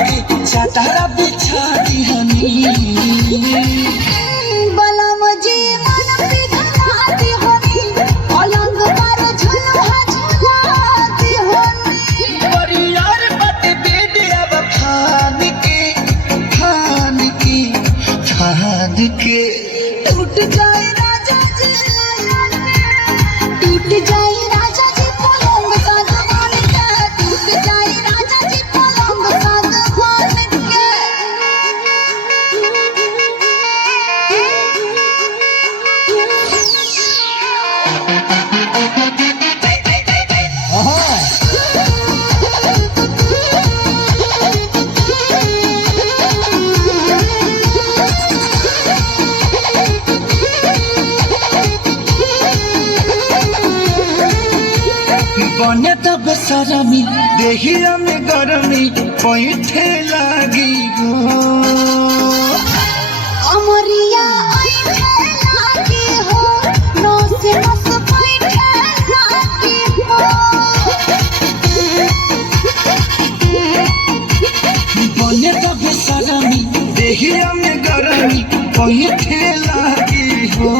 के चादरा बिछा दिहनी बलम जीवन पिघला दिहनी अलंग पर झुलुहा झुला दिहनी परियार बट बेड अब खान के टूट जाए राजा जी टूट जाए राजा जी पलंग सागवान के टूट जाए राजा जी पलंग सागवान के बने तब सरमी देहिया में गरमी पैठे लागी गो अमरिया आइठे लागी हो नस नस पैठे लागी हो बने तब सरमी देहिया में गरमी पैठे लागी हो